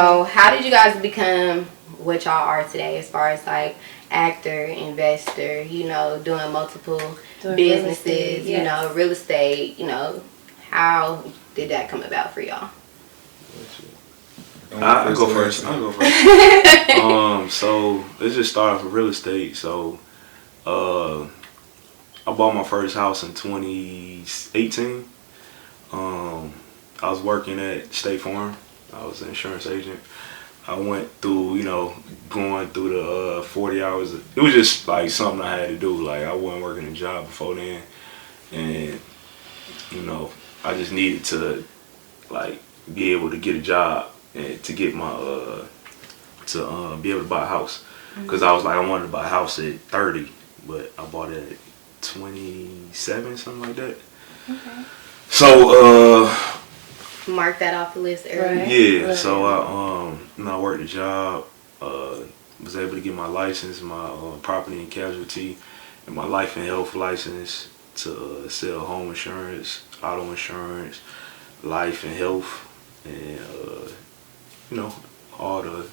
So how did you guys become what y'all are today as far as like actor, investor, doing multiple businesses, real estate, how did that come about for y'all? I'll go first. So let's just start off with real estate. So I bought my first house in 2018. I was working at State Farm. I was an insurance agent. I went through, going through the 40 hours. It was just like something I had to do. Like I wasn't working a job before then, and I just needed to like be able to get a job and to get my to be able to buy a house. Because I was like, I wanted to buy a house at 30, but I bought it at 27, something like that. Okay. So mark that off the list early. Yeah, right. So I worked a job, was able to get my license, my property and casualty, and my life and health license to sell home insurance, auto insurance, life and health, and all the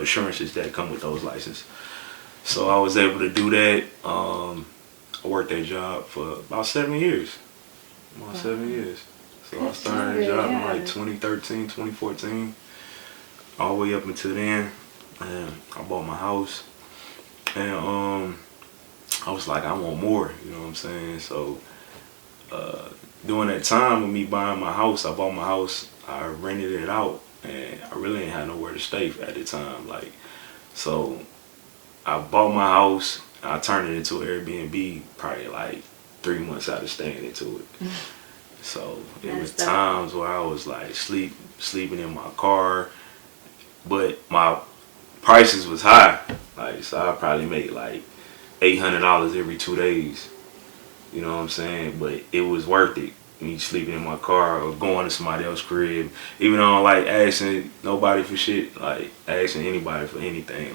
insurances that come with those licenses. So I was able to do that. I worked that job for about 7 years. About 7 years. So I started a job in like 2013, 2014, all the way up until then. And I bought my house. And I was like, I want more, you know what I'm saying? So during that time of me buying my house, I bought my house, I rented it out, and I really didn't have nowhere to stay at the time. So I bought my house, I turned it into an Airbnb probably like 3 months out of staying into it. So it was times where I was like sleeping in my car, but my prices was high. So I probably make like $800 every 2 days. You know what I'm saying? But it was worth it. Me sleeping in my car or going to somebody else's crib, even though I don't like asking nobody for shit, like asking anybody for anything,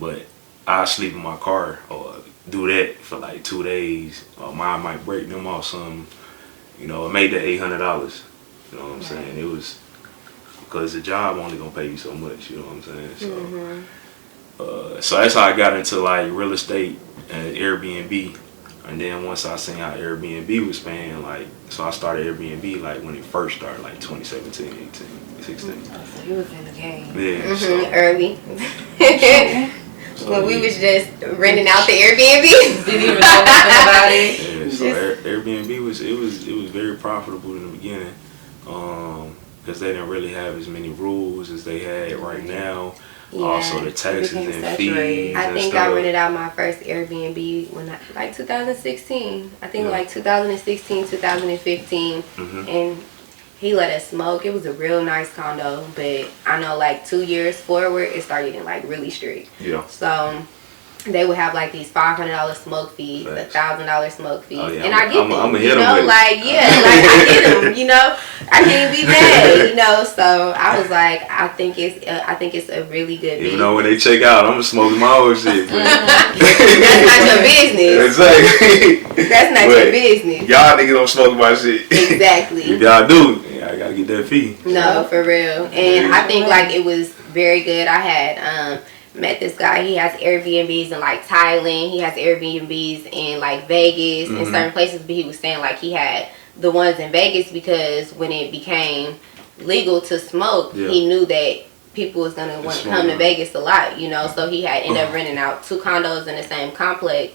but I sleep in my car or do that for like 2 days, or mine might break them off something. It made that $800. You know what I'm saying? It was because the job only gonna pay you so much. You know what I'm saying? So, so that's how I got into like real estate and Airbnb. And then once I seen how Airbnb was paying, so I started Airbnb when it first started, 2017, 18, 16. So you was in the game. Yeah. Early. So when we was just renting out the Airbnb. Didn't even know nothing about it. Yeah, so Airbnb was very profitable in the beginning, because they didn't really have as many rules as they had right now. Yeah, also the taxes and fees. I think I rented out my first Airbnb when 2016. I think 2016, 2015, and he let us smoke. It was a real nice condo, but I know 2 years forward, it started getting really strict. Yeah. So they would have these $500 smoke fees, $1,000 smoke fees, oh, yeah, and I get them. I'm hit them with I get them. I can't be mad. So I was like, I think it's a really good. Even though when they check out, I'm smoking my own shit. That's not your business. Exactly. That's not your business. Y'all niggas don't smoke my shit. Exactly. If y'all do, I gotta get that fee. No, for real. And I think it was very good. I had met this guy. He has Airbnbs in Thailand. He has Airbnbs in Vegas and certain places. But he was saying he had the ones in Vegas because when it became legal to smoke, he knew that people was gonna want to come to Vegas a lot. So he had ended up renting out 2 condos in the same complex.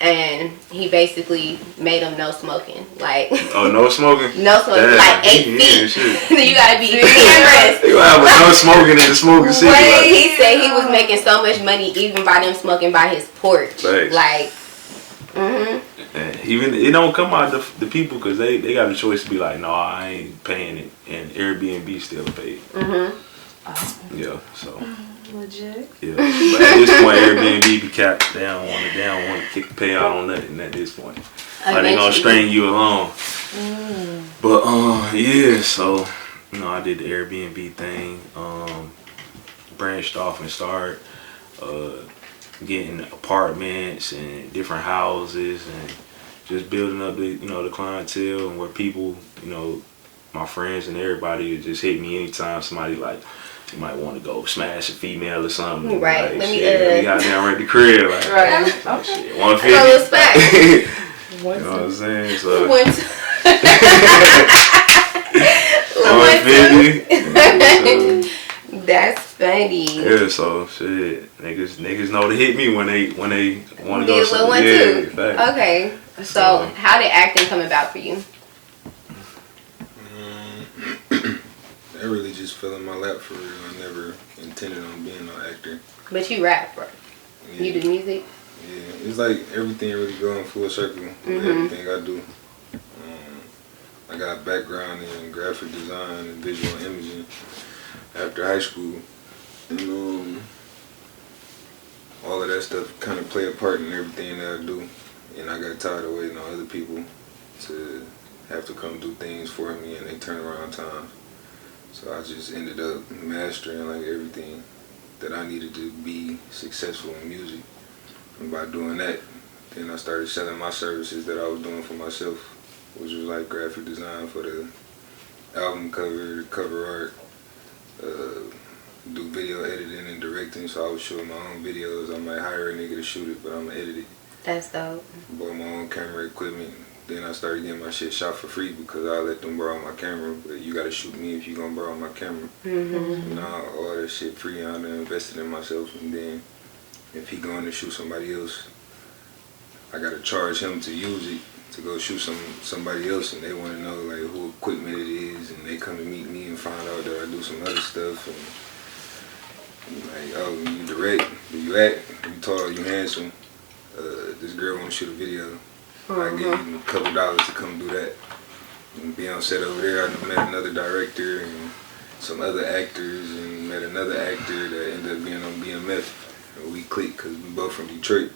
And he basically made them no smoking. Oh, no smoking? No smoking. Damn, 8 feet. You gotta be cameras. You have no smoking in the smoking city. He said he was making so much money even by them smoking by his porch. Thanks. And even it don't come out the people because they got a choice to be like, no, I ain't paying it, and Airbnb still paid. Yeah, so. Legit. Yeah, but at this point, Airbnb be capped. They don't want to kick the payout on nothing at this point. They gonna string you along. But yeah, so I did the Airbnb thing. Branched off and started getting apartments and different houses and just building up the the clientele and where people my friends and everybody would just hit me anytime somebody like, you might want to go smash a female or something. Right. Like, Let me, shit, we got down right at the crib. Like, Right. shit, No respect. 150. You know what I'm saying? So, 150. That's funny. Yeah, so shit, niggas know to hit me when they want to go. Did a little one too. Fact. Okay. So how did acting come about for you? That really just fell in my lap for real. I never intended on being an actor. But you rap, bro. Yeah. You do music. Yeah, it's like everything really going full circle with everything I do. I got a background in graphic design and visual imaging after high school, and all of that stuff kind of play a part in everything that I do. And I got tired of waiting on other people to have to come do things for me, and they turn around times. So I just ended up mastering like everything that I needed to be successful in music. And by doing that, then I started selling my services that I was doing for myself, which was like graphic design for the album cover, the cover art, do video editing and directing. So I was shooting my own videos. I might hire a nigga to shoot it, but I'm gonna edit it. That's dope. Bought my own camera equipment. Then I started getting my shit shot for free because I let them borrow my camera. But you gotta shoot me if you gonna borrow my camera. Mm-hmm. Now all that shit free. I done invested in myself, and then if he going to shoot somebody else, I gotta charge him to use it to go shoot somebody else, and they want to know like who equipment it is, and they come to meet me and find out that I do some other stuff, and like, oh, you direct, do you act, you tall, you handsome, this girl want to shoot a video, I give you a couple dollars to come do that, and be on set over there. I met another director and some other actors, and met another actor that ended up being on BMF, and we clicked because we both from Detroit.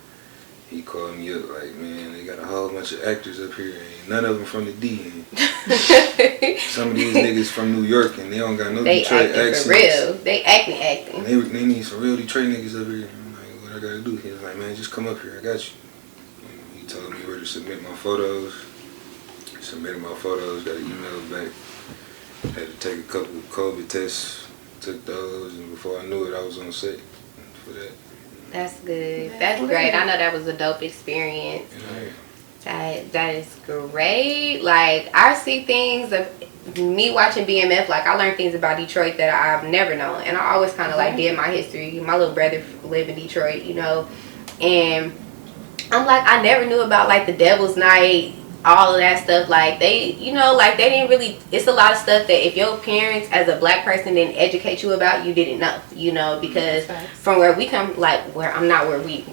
He called me up like, man, they got a whole bunch of actors up here, and none of them from the D. And some of these niggas from New York, and they don't got no Detroit accents. For real. They acting. They need some real Detroit niggas up here. I'm like, what I gotta do? He was like, man, just come up here. I got you. And he told me where to submit my photos. Submitted my photos, got an email back. Had to take a couple of COVID tests. Took those, and before I knew it, I was on set for that. That's good. That's great. I know that was a dope experience. Yeah. That is great. Like, I see things of me watching BMF. Like, I learned things about Detroit that I've never known, and I always kind of like did my history. My little brother lived in Detroit, you know, and I'm like, I never knew about like the Devil's Night, all of that stuff. Like, they, you know, like they didn't really, it's a lot of stuff that if your parents as a black person didn't educate you about, you didn't know, you know, because from where we come, like, where I'm not where we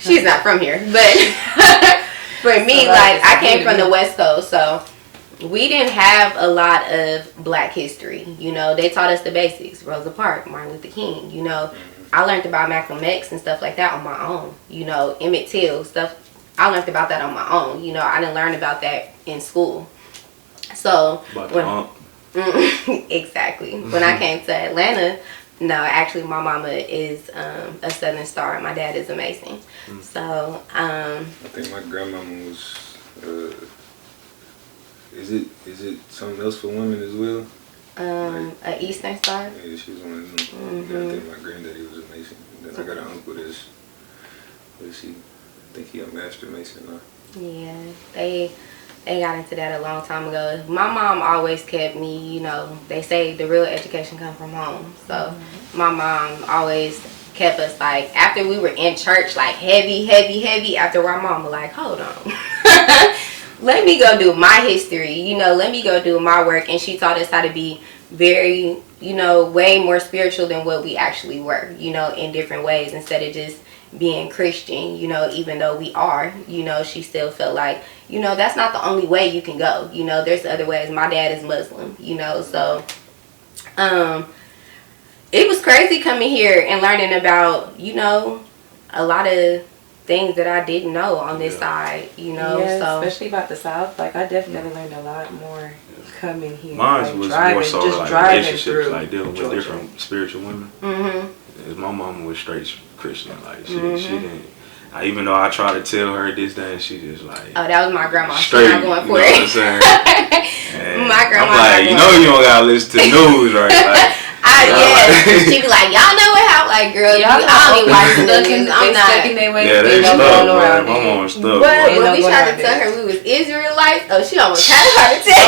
she's not from here, but for me, like, I came from the West Coast, so we didn't have a lot of black history, you know. They taught us the basics, Rosa Parks, Martin Luther King, you know. I learned about Malcolm X and stuff like that on my own, you know, Emmett Till, stuff. I learned about that on my own, you know. I didn't learn about that in school. So exactly. When I came to Atlanta, no, actually my mama is a Southern Star. My dad is amazing. So I think my grandmama was is it something else for women as well? A Eastern Star. Yeah, she was one of them. Yeah, I think my granddaddy was a Mason. Then I got an uncle that's, I think he a master Mason now. Yeah, they got into that a long time ago. My mom always kept me, you know, they say the real education comes from home. So my mom always kept us, like, after we were in church, like heavy, after our mom was like, hold on. Let me go do my history, you know, let me go do my work. And she taught us how to be very, you know, way more spiritual than what we actually were, you know, in different ways, instead of just being Christian, you know, even though we are, you know, she still felt like, you know, that's not the only way you can go, you know, there's other ways. My dad is Muslim, you know, so it was crazy coming here and learning about, you know, a lot of things that I didn't know on this side, you know. Yeah, so especially about the South. Like, I definitely learned a lot more coming here. Mine like, was driving, more so just like driving relationships, through like dealing with Georgia. different spiritual women. Mm-hmm. My mama was straight Christian, like she didn't. Even though I try to tell her this, that, and she just like. Oh, that was my grandma. She's Straight, not going for you know it. what I'm saying? My grandma. I'm like, you know, you don't gotta listen to the news, right? Like, She be like, y'all know what happened? Like, girl, I don't even watch the news. I'm not. Stuck in their way. yeah, they stuck. My mom was stuck. But when we tried to tell her we was Israelites, she almost had a heart attack.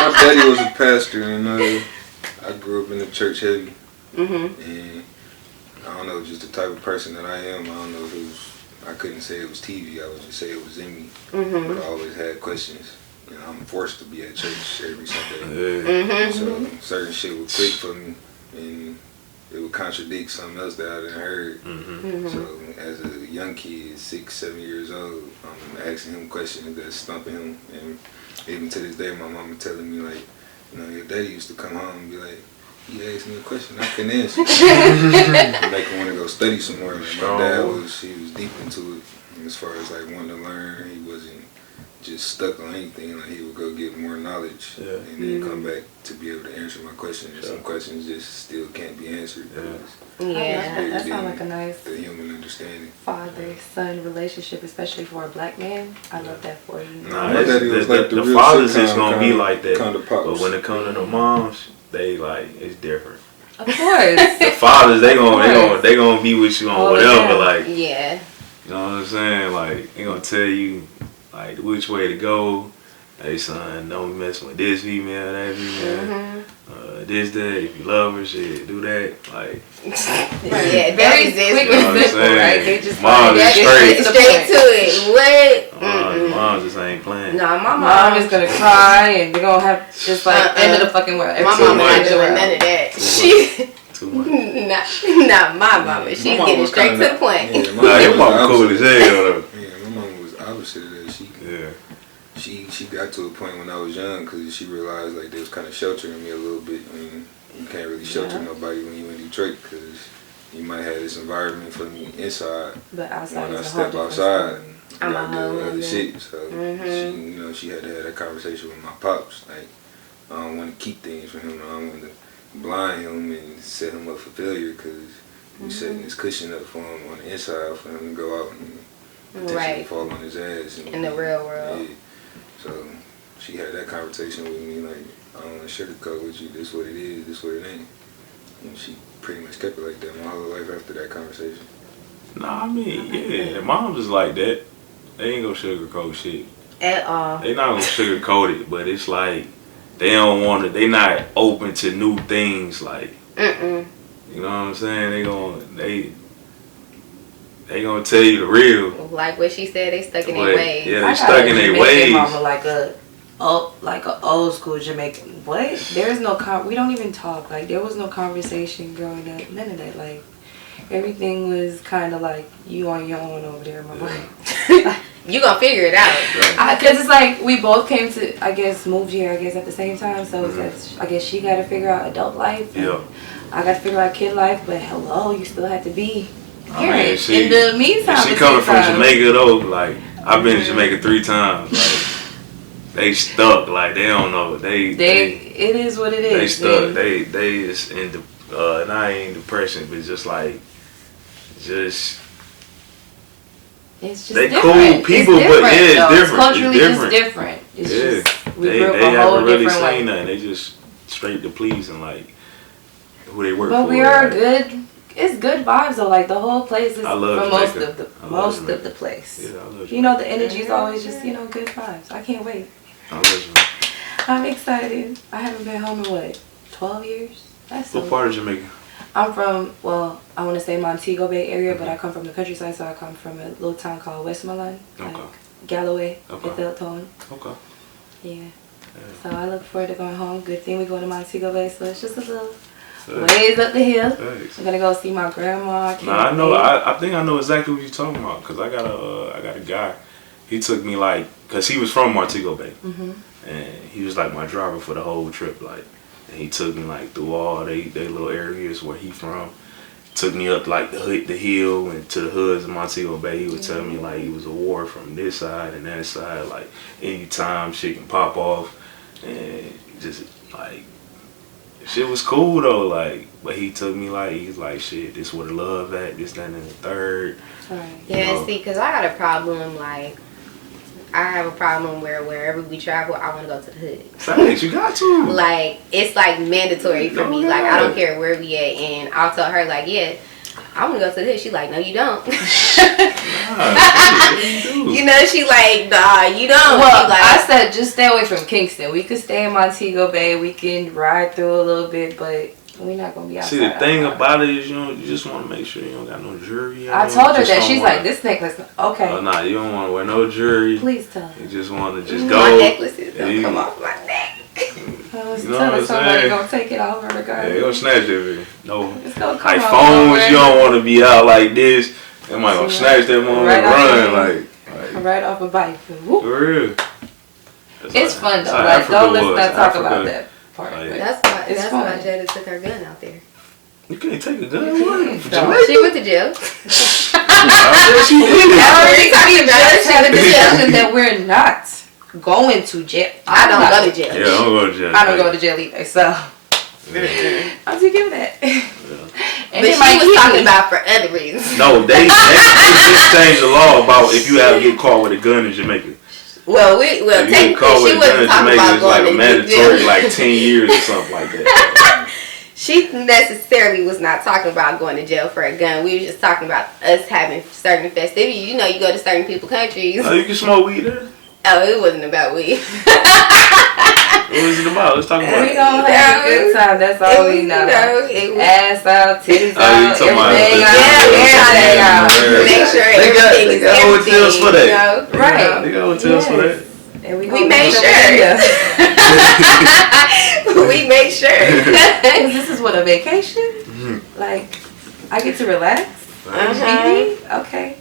My daddy was a pastor, and I grew up in the church heavy. And I don't know, just the type of person that I am. I don't know if it was. I couldn't say it was TV. I would just say it was in me. But I always had questions. You know, I'm forced to be at church every Sunday. So certain shit would click for me, and it would contradict something else that I didn't heard. So as a young kid, 6, 7 years old, I'm asking him questions that's stumping him. And even to this day, my mama telling me like, you know, your daddy used to come home and be like, he asked me a question I couldn't answer. Make him want to go study some more. Like my dad he was deep into it. And as far as like wanting to learn, he wasn't just stuck on anything. Like he would go get more knowledge and then come back to be able to answer my questions. And some questions just still can't be answered. That sounds like a nice the human understanding. Father-son relationship, especially for a black man. I love that for you. Nah, my daddy was like the real fathers sitcom is gonna be like that, kind of pops. but when it comes to the moms, they like it's different. Of course. The fathers, they gonna be with you on whatever, like Yeah. you know what I'm saying? Like they gonna tell you like which way to go. Hey son, don't be messing with this female, that female. This, that, if you love her, shit, do that. Like Yeah, very quick and simple, right? They just mom is straight to it. What? Mom just ain't playing. No, my mom is gonna cry and they're gonna have just like end of the fucking world. My mama not doing none of that. She too much. not my mama. She's getting straight to the point. Yeah, Nah, your mama cool as hell though. Yeah, my mama was the opposite of that. She got to a point when I was young because she realized like they was kind of sheltering me a little bit. I mean, you can't really shelter nobody when you in Detroit because you might have this environment for me inside. But outside, when I step outside, I'm I a do hoe. other shit. So she had to have that conversation with my pops. Like I don't want to keep things from him. I don't want to blind him and set him up for failure because we setting this cushion up for him on the inside for him to go out and potentially fall on his ass in the real world. Yeah. So she had that conversation with me, like, I don't want to sugarcoat with you, this what it is, this what it ain't. And she pretty much kept it like that my whole life after that conversation. Nah, I mean, yeah, moms is like that. They ain't gonna sugarcoat shit. At all. They not gonna sugarcoat it, but it's like, they don't want to, they not open to new things, like, you know what I'm saying? They gonna tell you the real. Like what she said, they stuck in their ways. Yeah, they stuck in their ways. Mama like a old school Jamaican. What? There's no we don't even talk. Like there was no conversation growing up. None of that. Like everything was kind of like you on your own over there, my boy. You gonna figure it out. Because it's like we both came to, I guess, moved here, I guess, at the same time. So it's I guess she got to figure out adult life. Yeah. I got to figure out kid life. But hello, you still have to be. I mean, in the meantime, she coming from Jamaica though. Like I've been to Jamaica 3 times. Like they stuck. Like they don't know. They it is what it is. They stuck. They is in the not in depression, but just like it's just they different. cool people, but yeah, it's different. Culturally, it's different. just different. It's just they haven't really seen nothing. They just straight to pleasing like who they work for. But we are good. It's good vibes though. Like the whole place is I love for Jamaica. most of the place. Yeah, I love Jamaica. You know the energy is always just good vibes. I can't wait. I love Jamaica. I'm excited. I haven't been home in what 12 years. That's what part of Jamaica? I'm from I want to say Montego Bay area, but I come from the countryside, so I come from a little town called Westmoreland, like Galloway, Bethelton. Okay. Yeah. So I look forward to going home. Good thing we go to Montego Bay, so it's just a little ways up the hill. Thanks. I'm gonna go see my grandma. I know. I think I know exactly what you're talking about, cause I got a guy. He took me like, cause he was from Montego Bay, and he was like my driver for the whole trip. Like, and he took me like through all they little areas where he from. Took me up like the hill and to the hoods of Montego Bay. He would tell me like it was a war from this side and that side. Like anytime shit can pop off, and just like. Shit was cool though, like But he took me like, he's like, shit, this where the love at, this, that, and the third. Right. Yeah, see, because I got a problem, like, I have a problem where wherever we travel, I want to go to the hood. Facts, you got to. Like, it's like mandatory for me. Like, I don't care where we at. And I'll tell her, like, yeah, I want to go to the hood. She's like, no, you don't. You know, she like, nah, you don't. Well, like, I said just stay away from Kingston. We could stay in Montego Bay. We can ride through a little bit, but we're not going to be outside. See, the thing about it is, you just want to make sure you don't got no jewelry on. I told her that. She's like, this necklace, okay. Oh, nah, you don't want to wear no jewelry. Please tell her. You just want to just go. My necklaces don't come off my neck. I was You know telling what I'm somebody saying? gonna take it off regardless. Yeah, they gonna snatch that bitch. No. It's gonna come Like off phones, right you don't want to be out like this. They might gonna snatch that moment right and off run. Like, right off a bike. Whoop. for real. It's fun though. how Like, Africa don't let's was. not talk Africa, about that part. like, but That's it's why fun. Jada took her gun out there. You can't take a gun. You What? can't, For though. Jamaica? She went to jail. I bet she did. I already talking we about just it. had a discussion that we're not going to jail. I don't go to jail. Yeah, I don't go to jail. I don't go to jail either. So I'll take give that. Yeah. And But it she might was keep talking me. about for other reasons. No, they just changed the law about if you ever get caught with a gun in Jamaica. Well, If you get technically, caught she with a gun wasn't in talking Jamaica, about it's like going a to mandatory jail. like 10 years or something like that. She necessarily was not talking about going to jail for a gun. We were just talking about us having certain festivities. You know, you go to certain people's countries. Oh, you can smoke weed there? Oh, it wasn't about weed. What was it about? Let's talk about We it. gonna have a good time. That's all we know. It was, Ass out, titties Oh, you out, talking about everything the- out, everything out. Yeah. make sure They got everything is hotels for that. everything, you know? Right. They got hotels for that. And we We made sure. We made sure. This is what, a vacation? Like, I get to relax? Uh-huh. Maybe? Okay.